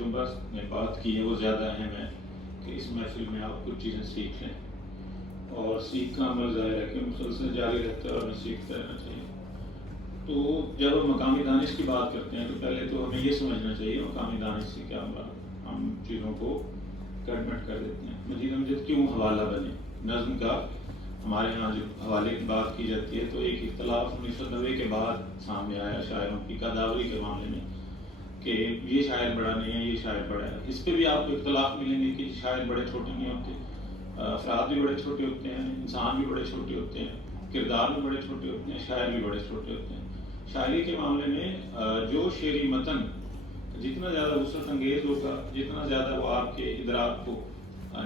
شعبہ میں بات کی ہے وہ زیادہ اہم ہے کہ اس محفل میں آپ کچھ چیزیں سیکھ لیں، اور سیکھ کا عمل ظاہر ہے کہ مسلسل جاری رہتا ہے اور ہمیں سیکھتا رہنا چاہیے۔ تو جب ہم مقامی دانش کی بات کرتے ہیں تو پہلے تو ہمیں یہ سمجھنا چاہیے مقامی دانش سے کیا مراد، ہم چیزوں کو کٹمٹ کر دیتے ہیں۔ مزید امجد کیوں حوالہ بنے؟ نظم کا ہمارے ہاں جب حوالے کی بات کی جاتی ہے تو ایک اختلاف 1990 کے بعد سامنے آیا شاعروں کی قداوری کے معاملے میں کہ یہ شاعر بڑا نہیں ہے، یہ شاعر بڑا ہے۔ اس پہ بھی آپ کو اختلاف ملیں گے کہ شاعر بڑے چھوٹے نہیں ہوتے، افراد بھی بڑے چھوٹے ہوتے ہیں، انسان بھی بڑے چھوٹے ہوتے ہیں، کردار بھی بڑے چھوٹے ہوتے ہیں، شاعر بھی بڑے چھوٹے ہوتے ہیں۔ شاعری کے معاملے میں جو شعری متن جتنا زیادہ وسعت انگیز ہوگا، جتنا زیادہ وہ آپ کے ادراک کو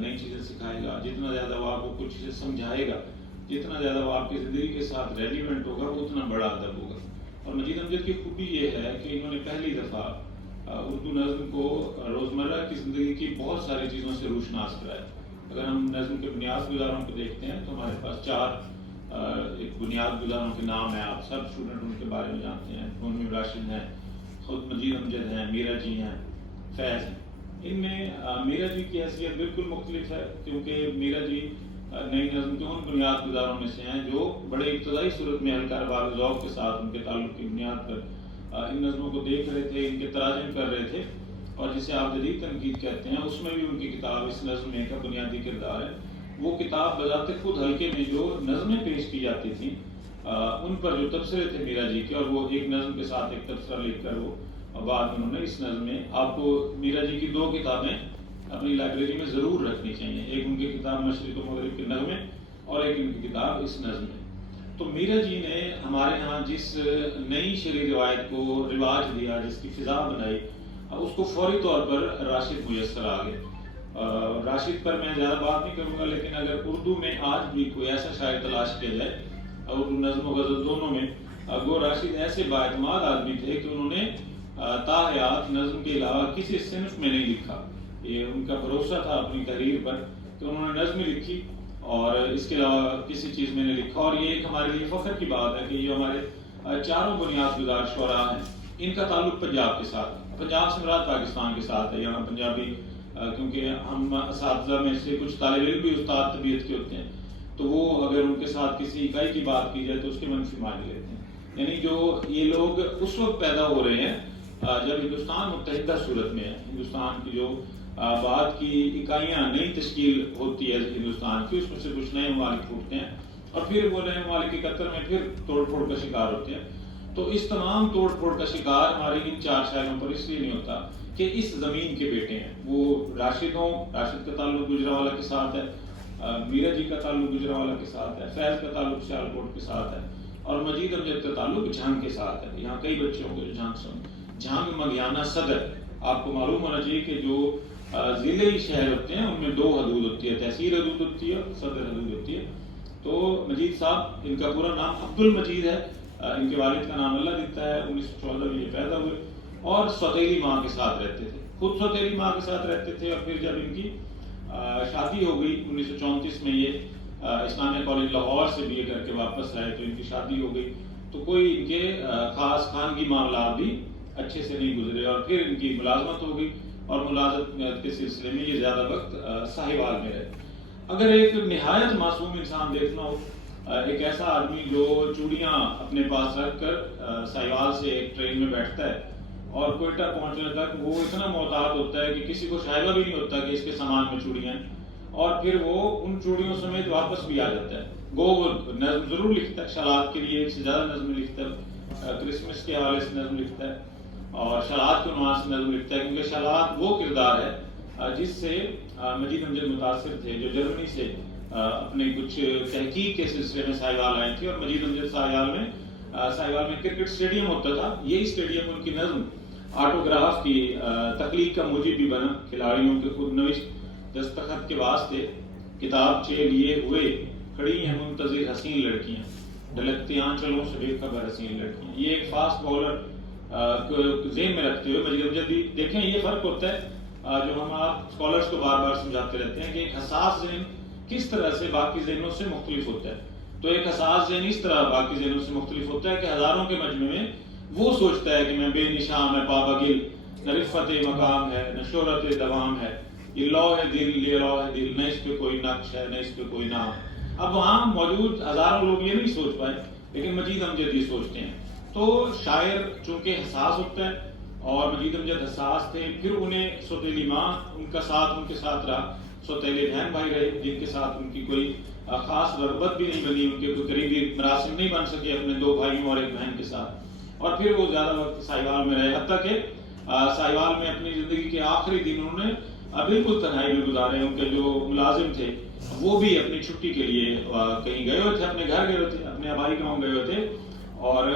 نئی چیزیں سکھائے گا، جتنا زیادہ وہ آپ کو کچھ چیزیں سمجھائے گا، جتنا زیادہ وہ آپ کی زندگی کے ساتھ ریلیونٹ ہوگا، وہ اتنا بڑا ادب ہوگا۔ اور مجید امجد کی خوبی یہ ہے کہ انہوں نے پہلی دفعہ اردو نظم کو روزمرہ کی زندگی کی بہت ساری چیزوں سے روشناس کرایا۔ اگر ہم نظم کے بنیاد گزاروں کو دیکھتے ہیں تو ہمارے پاس 4 ایک بنیاد گزاروں کے نام ہیں، آپ سب اسٹوڈنٹ ان کے بارے میں جانتے ہیں۔ مونمیر راشد ہیں، خود مجید امجد ہیں، میرا جی ہیں، فیض ہیں۔ ان میں میرا جی کی حیثیت بالکل مختلف ہے، کیونکہ میرا جی نئی نظم کے ان بنیاد گزاروں میں سے ہیں جو بڑے ابتدائی صورت میں ہلکا باب ذوق کے ساتھ ان کے تعلق کی بنیاد پر ان نظموں کو دیکھ رہے تھے، ان کے تراجم کر رہے تھے، اور جسے آپ جدید تنقید کہتے ہیں اس میں بھی ان کی کتاب اس نظم میں کا بنیادی کردار ہے۔ وہ کتاب بذات خود حلقے میں جو نظمیں پیش کی جاتی تھیں ان پر جو تبصرے تھے میرا جی کے، اور وہ ایک نظم کے ساتھ ایک تبصرہ لکھ کر وہ بعد میں انہوں نے اس نظم میں آپ کو میرا جی کی 2 کتابیں اپنی لائبریری میں ضرور رکھنی چاہیے، ایک ان کی کتاب مشرق و مغرب کے نغمے اور ایک ان کی کتاب اس نظم میں۔ تو میرا جی نے ہمارے ہاں جس نئی شعری روایت کو رواج دیا، جس کی فضا بنائی، اس کو فوری طور پر راشد میسر آ گئے۔ راشد پر میں زیادہ بات نہیں کروں گا، لیکن اگر اردو میں آج بھی کوئی ایسا شاعر تلاش کیا جائے اردو نظم و غزل دونوں میں، گو راشد ایسے بااعتماد آدمی تھے کہ انہوں نے تاحیات نظم کے علاوہ کسی صنف میں نہیں لکھا۔ یہ ان کا بھروسہ تھا اپنی تحریر پر کہ انہوں نے نظم لکھی اور اس کے علاوہ کسی چیز میں نے لکھا، اور یہ ایک ہمارے لیے فخر کی بات ہے کہ یہ ہمارے 4 بنیاد گزار شعراء ہیں، ان کا تعلق پنجاب کے ساتھ ہے۔ پنجاب سے مراد پاکستان کے ساتھ ہے، یہاں پنجابی کیونکہ ہم اساتذہ میں سے کچھ طالب علم بھی استاد طبیعت کے ہوتے ہیں، تو وہ اگر ان کے ساتھ کسی اکائی کی بات کی جائے تو اس کے منفی معنی لیتے ہیں۔ یعنی جو یہ لوگ اس وقت پیدا ہو رہے ہیں جب ہندوستان متحدہ صورت میں ہے، ہندوستان کی جو بعد کی اکائیاں نئی تشکیل ہوتی ہے ہندوستان کی، اس میں سے کچھ نئے ممالک پھوٹتے ہیں اور پھر وہ نئے ممالک کی قطر میں پھر توڑ پھوڑ کا شکار ہوتے ہیں۔ تو اس تمام توڑ پھوڑ کا شکار ہمارے ان 4 شاعروں پر اس لیے نہیں ہوتا کہ اس زمین کے بیٹے ہیں۔ وہ راشد کا تعلق گجرانوالہ کے ساتھ ہے، میرا جی کا تعلق گجرانوالہ کے ساتھ ہے، فیض کا تعلق سیالکوٹ کے ساتھ ہے، اور مجید امجد کا تعلق جھنگ کے ساتھ ہے۔ یہاں کئی بچے ہوں گے جو جھنگ مگیانہ صدر، آپ کو معلوم ہونا چاہیے کہ جو ضلعی شہر ہوتے ہیں ان میں 2 حدود ہوتی ہے، تحصیل حدود ہوتی ہے اور صدر حدود ہوتی ہے۔ تو مجید صاحب، ان کا پورا نام عبد المجید ہے، ان کے والد کا نام اللہ دیتا ہے، 1914 میں یہ پیدا ہوئے اور سوتیلی ماں کے ساتھ رہتے تھے، خود سوتیلی ماں کے ساتھ رہتے تھے، اور پھر جب ان کی شادی ہو گئی 1934 میں، یہ اسلامیہ کالج لاہور سے BA کر کے واپس آئے تو ان کی شادی ہو گئی، تو کوئی ان کے خاص خانگی معاملات بھی اچھے سے نہیں گزرے، اور پھر ان کی ملازمت ہو گئی، اور ملازمت کے سلسلے میں یہ زیادہ وقت ساہیوال میں رہے۔ اگر ایک نہایت معصوم انسان دیکھنا ہو، ایک ایسا آدمی جو چوڑیاں اپنے پاس رکھ کر ساہیوال سے ایک ٹرین میں بیٹھتا ہے اور کوئٹہ پہنچنے تک وہ اتنا محتاط ہوتا ہے کہ کسی کو شائبہ بھی نہیں ہوتا کہ اس کے سامان میں چوڑیاں ہیں، اور پھر وہ ان چوڑیوں سمیت واپس بھی آ جاتا ہے۔ وہ نظم ضرور لکھتا ہے، شالات کے لیے ایک سے زیادہ نظم لکھتا ہے، کرسمس کے حوالے سے نظم لکھتا ہے، اور شالات کے عنوان سے نظم لکھتا ہے، کیونکہ شالات وہ کردار ہے جس سے مجید امجد متاثر تھے، جو جرمنی سے اپنے کچھ تحقیق کے سلسلے میں ساہیوال آئے تھے، اور مجید امجد ساہیوال میں کرکٹ اسٹیڈیم ہوتا تھا، یہ اسٹیڈیم ان کی نظم آٹوگراف کی تخلیق کا موجب بھی بنا۔ کھلاڑیوں کے خود نوشت دستخط کے واسطے کتابچے لیے ہوئے کھڑی ہیں منتظر حسین لڑکیاں، ڈھلکتے آنچلوں سے بے خبر حسین لڑکیاں۔ یہ ایک فاسٹ بولر ذہن میں رکھتے ہوئے مجید امجد بھی دیکھیں، یہ فرق ہوتا ہے جو ہم آپ اسکالرس کو بار بار سمجھاتے رہتے ہیں کہ ایک حساس ذہن کس طرح سے باقی ذہنوں سے مختلف ہوتا ہے۔ تو ایک حساس ذہن اس طرح باقی ذہنوں سے مختلف ہوتا ہے کہ ہزاروں کے مجمع میں وہ سوچتا ہے کہ میں بے نشان، میں پابگل، نہ رفت مقام ہے، نہ شہرت دوام ہے، یہ لوح دل، یہ لوح دل، نہ اس پہ کوئی نقش ہے، نہ اس پہ کوئی نام. اب وہاں موجود ہزاروں لوگ یہ نہیں سوچ پائے، لیکن مجید امجد یہ سوچتے ہیں. تو شاعر چونکہ حساس ہوتا ہے اور مجید امجد حساس تھے، پھر انہیں سوتیلی ماں ان کے ساتھ رہا، سوتیلے بہن بھائی رہے جن کے ساتھ ان کی کوئی خاص رغبت بھی نہیں بنی، ان کے کوئی قریبی مراسم نہیں بن سکے اپنے 2 بھائیوں اور 1 بہن کے ساتھ. اور پھر وہ زیادہ وقت ساہیوال میں رہے، حتیٰ کہ ساہیوال میں اپنی زندگی کے آخری دن انہوں نے بالکل تنہائی میں گزارے. ان کے جو ملازم تھے وہ بھی اپنی چھٹی کے لیے کہیں گئے ہوئے تھے، اپنے گھر گئے ہوئے تھے، اپنے آبائی گاؤں گئے ہوئے تھے. اور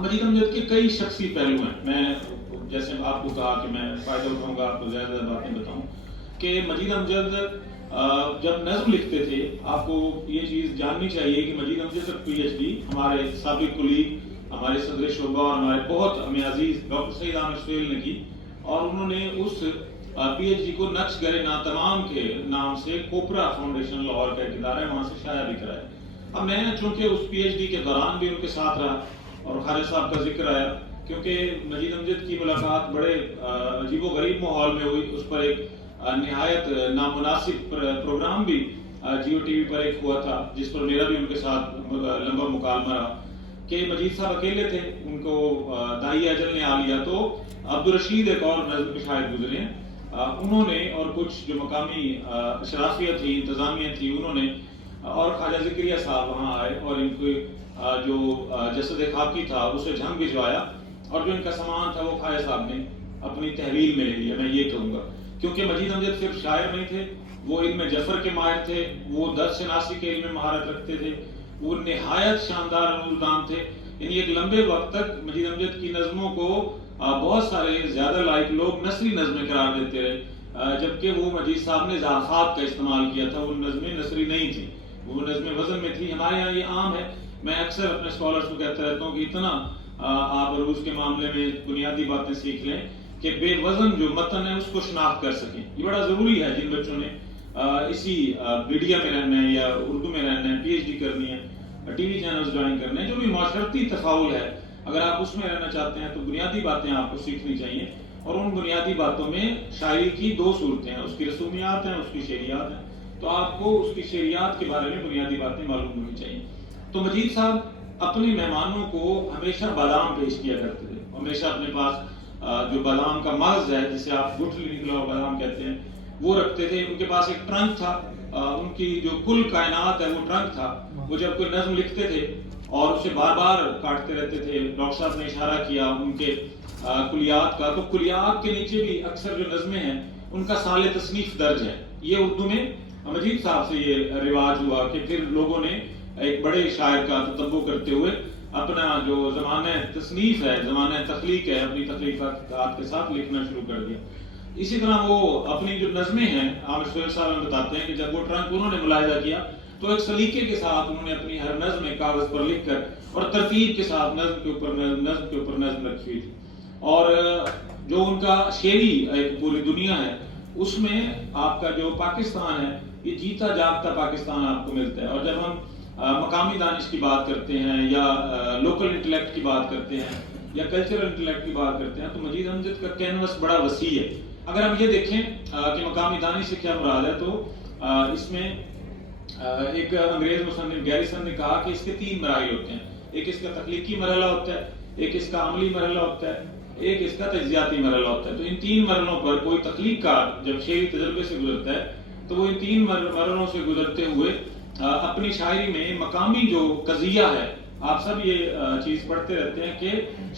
مجید امجد کے کئی شخصی پہلو ہیں. میں جیسے آپ کو کہا کہ میں فائدہ اٹھاؤں گا، آپ کو زیادہ باتیں بتاؤں کہ مجید امجد جب نظم لکھتے تھے، آپ کو یہ چیز جاننی چاہیے کہ مجید امجد کا PhD ہمارے سابق کلیگ، ہمارے صدر شعبہ اور ہمارے بہت ہمیں عزیز ڈاکٹر سعید احمد سہیل نے کی، اور انہوں نے اس PhD کو نقش گرے ناتمام کے نام سے کوپرا فاؤنڈیشن لاہور کا ایک ادارہ ہے، وہاں سے شائع بھی کرایا. اب میں چونکہ اس PhD کے دوران بھی ان کے ساتھ رہا اور خواجہ صاحب کا ذکر آیا، کیونکہ مجید امجد کی ملاقات بڑے عجیب و غریب ماحول میں ہوئی. اس پر ایک نہایت نامناسب پروگرام بھی جیو ٹی وی پر ایک ہوا تھا، جس پر میرا بھی ان کے ساتھ لمبا مکالمہ رہا کہ مجید صاحب اکیلے تھے، ان کو دائی اجل نے آ لیا. تو عبدالرشید ایک اور نظم کے شاعر گزرے ہیں، انہوں نے اور کچھ جو مقامی اشرافیہ تھی، انتظامیہ تھی، انہوں نے، اور خواجہ ذکریہ صاحب وہاں آئے اور ان کو جو جسد خاکی تھا اسے جھنگ بھجوایا، اور جو ان کا سامان تھا وہ خواجہ صاحب نے اپنی تحویل میں لے لیا. میں یہ کہوں گا کیونکہ مجید امجد صرف شاعر نہیں تھے، وہ علم جفر کے ماہر تھے، وہ درس شناسی کے علم میں مہارت رکھتے تھے، وہ نہایت شاندار نوزدان تھے. یعنی ایک لمبے وقت تک مجید امجد کی نظموں کو بہت سارے زیادہ لائق لوگ نثری نظمیں قرار دیتے رہے، جبکہ وہ مجید صاحب نے اضافات کا استعمال کیا تھا. وہ نظمیں نثری نہیں تھی، وہ نظمیں وزن میں تھی. ہمارے یہاں یہ عام ہے، میں اکثر اپنے اسکالرز کو کہتا رہتا ہوں کہ اتنا آپ عروض کے معاملے میں بنیادی باتیں سیکھ لیں کہ بے وزن جو متن ہے اس کو شناخت کر سکیں. یہ بڑا ضروری ہے جن بچوں نے اسی میڈیا میں رہنا ہے یا اردو میں رہنا ہے، PhD کرنی ہے، ٹی وی چینلز جوائن کرنے ہیں، جو بھی معاشرتی تفاعل ہے، اگر آپ اس میں رہنا چاہتے ہیں تو بنیادی باتیں آپ کو سیکھنی چاہیے. اور ان بنیادی باتوں میں شاعری کی 2 صورتیں ہیں، اس کی رسومیات ہیں، اس کی شعریات ہیں. تو آپ کو اس کی شعریات کے بارے میں بنیادی باتیں معلوم ہونی چاہیے. تو مجید صاحب اپنے مہمانوں کو ہمیشہ بادام پیش کیا کرتے تھے، ہمیشہ اپنے پاس جو بادام کا مغز ہے، جسے آپ گٹھلی نکلا ہوا بادام کہتے ہیں، وہ رکھتے تھے. ان کے پاس ایک ٹرنک تھا، ان کی جو کل کائنات ہے وہ ٹرنک تھا. وہ جب کوئی نظم لکھتے تھے اور اسے بار بار کاٹتے رہتے تھے. ڈاکٹر صاحب نے اشارہ کیا ان کے کلیات کا، تو کلیات کے نیچے بھی اکثر جو نظمیں ہیں ان کا سال تصنیف درج ہے. یہ اردو میں مجید صاحب سے یہ رواج ہوا کہ پھر لوگوں نے ایک بڑے شاعر کا تتبع کرتے ہوئے اپنا جو زمانہ تصنیف ہے، زمانہ تخلیق ہے، اپنی تخلیقات کے ساتھ لکھنا شروع کر دیا. اسی طرح وہ اپنی جو نظمیں ہیں، عامر سہیل صاحب ہمیں بتاتے ہیں کہ جب وہ ٹرنک انہوں نے ملاحظہ کیا تو ایک سلیقے کے ساتھ انہوں نے اپنی ہر نظم کاغذ پر لکھ کر اور ترتیب کے ساتھ نظم کے اوپر نظم رکھی ہوئی تھی. اور جو ان کا شعری ایک پوری دنیا ہے، اس میں آپ کا جو پاکستان ہے یہ جیتا جاگتا پاکستان آپ کو ملتا ہے. اور جب ہم مقامی دانش کی بات کرتے ہیں یا لوکل انٹلیکٹ کی بات کرتے ہیں یا کلچرل انٹلیکٹ کی بات کرتے ہیں تو مجید امجد کا کینوس بڑا وسیع ہے. اگر ہم یہ دیکھیں کہ مقامی دانش سے کیا مراد ہے تو اس میں ایک انگریز مصنف گیریسن نے کہا کہ اس کے 3 مراحل ہوتے ہیں. ایک اس کا تخلیقی مرحلہ ہوتا ہے، ایک اس کا عملی مرحلہ ہوتا ہے، ایک اس کا تجزیاتی مرحلہ ہوتا ہے. تو ان 3 مرحلوں پر کوئی تخلیق کار جب شعری تجربے سے گزرتا ہے تو وہ ان 3 مرحلوں سے گزرتے ہوئے اپنی شاعری میں مقامی جو قضیہ ہے، آپ سب یہ چیز پڑھتے رہتے ہیں کہ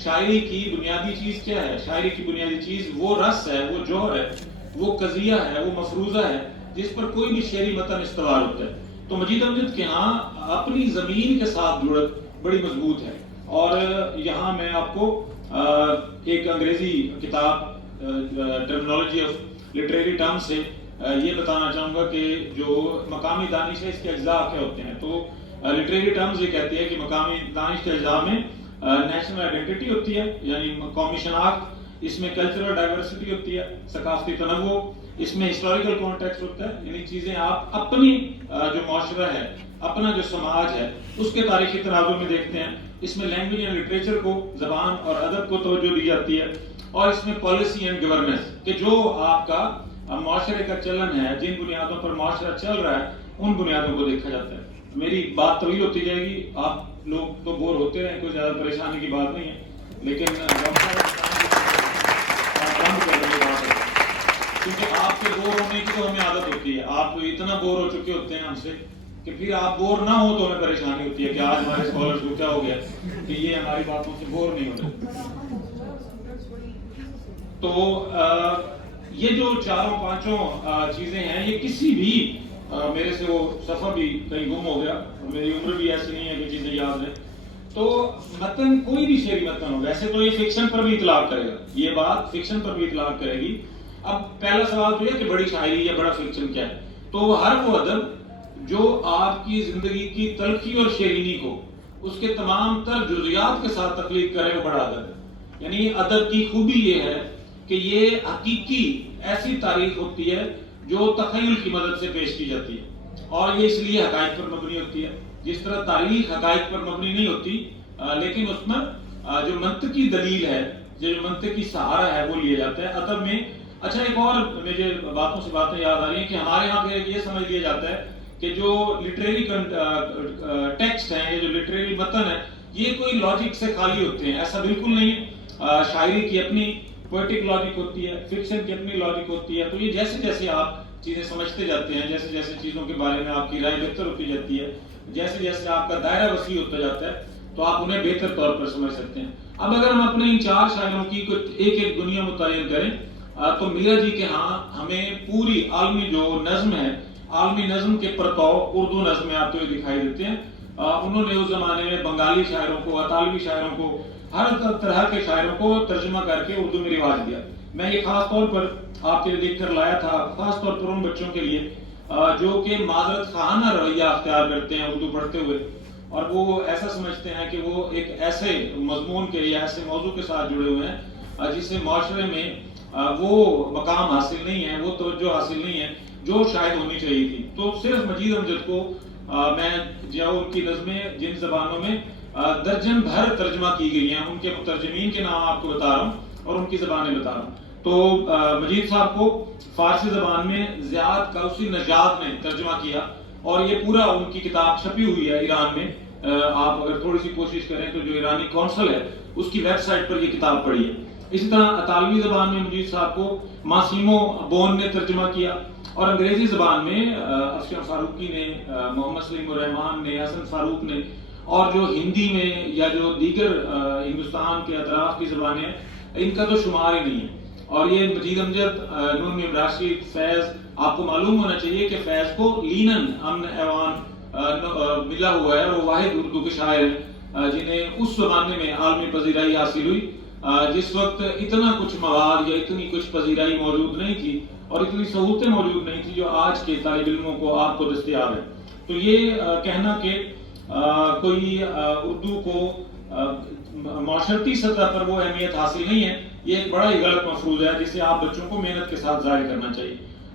شاعری کی بنیادی چیز کیا ہے. شاعری کی بنیادی چیز وہ رس ہے، وہ جوہر ہے، وہ قضیہ ہے، وہ مفروضہ ہے جس پر کوئی بھی شعری متن استوار ہوتا ہے. تو مجید امجد کے ہاں اپنی زمین کے ساتھ جڑت بڑی مضبوط ہے. اور یہاں میں آپ کو ایک انگریزی کتاب ٹرمنالوجی آف لٹریری ٹرم سے یہ بتانا چاہوں گا کہ جو مقامی دانش ہے اس کے اجزاء کیا ہوتے ہیں. تو لٹریری ٹرمز یہ کہتے ہیں کہ مقامی دانش کے اجزاء میں نیشنل آئیڈینٹی ہوتی ہے، یعنی قومی شناخت، اس میں کلچرل ڈائیورسٹی ہوتی ہے، ثقافتی تنوع، اس میں ہسٹوریکل کانٹیکسٹ ہوتا ہے، یعنی چیزیں آپ اپنی جو معاشرہ ہے، اپنا جو سماج ہے اس کے تاریخی تناظر میں دیکھتے ہیں. اس میں لینگویج اینڈ لٹریچر کو، زبان اور ادب کو توجہ دی جاتی ہے. اور اس میں پالیسی اینڈ گورننس کہ جو آپ کا معاشرے کا چلن ہے، جن بنیادوں پر معاشرہ چل رہا ہے ان بنیادوں کو دیکھا جاتا ہے. میری بات طویل ہوتی جائے گی، آپ لوگ تو بور ہوتے رہیں، کوئی زیادہ پریشانی کی بات نہیں ہے، لیکن کیونکہ آپ کے بور ہونے کی تو ہمیں عادت ہوتی ہے. آپ اتنا بور ہو چکے ہوتے ہیں ہم سے کہ پھر آپ بور نہ ہو تو ہمیں پریشانی ہوتی ہے کہ آج ہمارے اسکالرز کو کیا ہو گیا کہ یہ ہماری باتوں سے بور نہیں ہو رہے. تو یہ جو چاروں پانچوں چیزیں ہیں، یہ کسی بھی میرے سے وہ صفحہ بھی کہیں گم ہو گیا، میری عمر بھی ایسی نہیں ہے کہ چیزیں یاد رہیں. تو متن کوئی بھی شعری متن ہو، ویسے تو یہ فکشن پر بھی اطلاق کرے گا، یہ بات فکشن پر بھی اطلاق کرے گی. اب پہلا سوال تو یہ کہ بڑی شاعری یا بڑا فکشن کیا ہے؟ تو ہر وہ ادب جو آپ کی زندگی کی تلخی اور شیرینی کو اس کے تمام تر جزیات کے ساتھ تخلیق کرے، وہ بڑا ادب ہے. یعنی ادب کی خوبی یہ ہے کہ یہ حقیقی ایسی تاریخ ہوتی ہے جو تخیل کی مدد سے پیش کی جاتی ہے، اور یہ اس لیے حقائق پر مبنی ہوتی ہے. جس طرح تاریخ حقائق پر مبنی نہیں ہوتی، لیکن اس میں جو منطقی دلیل ہے، جو منطقی سہارا ہے وہ لیا جاتا ہے ادب میں. اچھا، ایک اور مجھے باتوں سے باتیں یاد آ رہی ہیں کہ ہمارے یہاں پہ یہ سمجھ لیا جاتا ہے کہ جو لٹریری ٹیکسٹ ہیں، یہ جو لٹریری متن ہے، یہ کوئی لاجک سے خالی ہوتے ہیں. ایسا بالکل نہیں ہے. شاعری کی اپنی پوئٹک لاجک ہوتی ہے، فکشن کی اپنی لاجک ہوتی ہے. تو یہ جیسے جیسے آپ چیزیں سمجھتے جاتے ہیں، جیسے جیسے چیزوں کے بارے میں آپ کی رائے بہتر ہوتی جاتی ہے، جیسے جیسے آپ کا دائرہ وسیع ہوتا جاتا ہے، تو آپ انہیں بہتر طور پر سمجھ سکتے ہیں. اب اگر ہم اپنے ان چار شاعروں کی ایک ایک دنیا متعین کریں تو میرا جی کے ہاں ہمیں پوری عالمی جو نظم ہے، عالمی نظم کے پرتو اردو نظم میں آتے ہوئے دکھائی دیتے ہیں. انہوں نے اس زمانے میں بنگالی شاعروں کو، اطالوی شاعروں کو، ہر طرح کے شاعروں کو ترجمہ کر کے اردو میں رواج دیا. میں یہ خاص طور پر آپ کے لیے لکھ کر لایا تھا، خاص طور پر ان بچوں کے لیے جو کہ معذرت خواہانہ رویہ اختیار کرتے ہیں اردو پڑھتے ہوئے، اور وہ ایسا سمجھتے ہیں کہ وہ ایک ایسے مضمون کے یا ایسے موضوع کے ساتھ جڑے ہوئے ہیں جس سے معاشرے میں وہ مقام حاصل نہیں ہے، وہ توجہ حاصل نہیں ہے جو شاید ہونی چاہیے تھی. تو صرف مجید امجد کو میں جو ان کی نظمیں جن زبانوں میں درجن بھر ترجمہ کی گئی ہیں، ان کے مترجمین کے نام آپ کو بتا رہا ہوں اور ان کی زبانیں بتا رہا ہوں. تو مجید صاحب کو فارسی زبان میں زیاد کاؤسی نژاد نے ترجمہ کیا، اور یہ پورا ان کی کتاب چھپی ہوئی ہے ایران میں. آپ اگر تھوڑی سی کوشش کریں تو جو ایرانی کونسل ہے اس کی ویب سائٹ پر یہ کتاب پڑھی ہے. اسی طرح اطالوی زبان میں مجید صاحب کو ماسیمو بون نے ترجمہ کیا، اور انگریزی زبان میں افشار فاروقی نے، محمد سلیم الرحمان نے، حسن فاروق نے، اور جو ہندی میں یا جو دیگر ہندوستان کے اطراف کی زبانیں ہیں ان کا تو شمار ہی نہیں ہے. اور یہ مجید امجد، نون میم راشد، فیض، آپ کو معلوم ہونا چاہیے کہ فیض کو لینن امن ایوان ملا ہوا ہے، اور وہ واحد اردو کے شاعر ہیں جنہیں اس زمانے میں عالمی پذیرائی حاصل ہوئی جس وقت اتنا کچھ مواد یا اتنی کچھ پذیرائی موجود نہیں تھی اور اتنی سہولتیں موجود نہیں تھی جو آج کے طالب علموں کو آپ کو دستیاب ہے. تو یہ کہنا کہ کوئی اردو کو معاشرتی سطح پر وہ اہمیت حاصل نہیں ہے، یہ ایک بڑا ہی غلط مفروض ہے جسے آپ بچوں کو محنت کے ساتھ ظاہر کرنا چاہیے.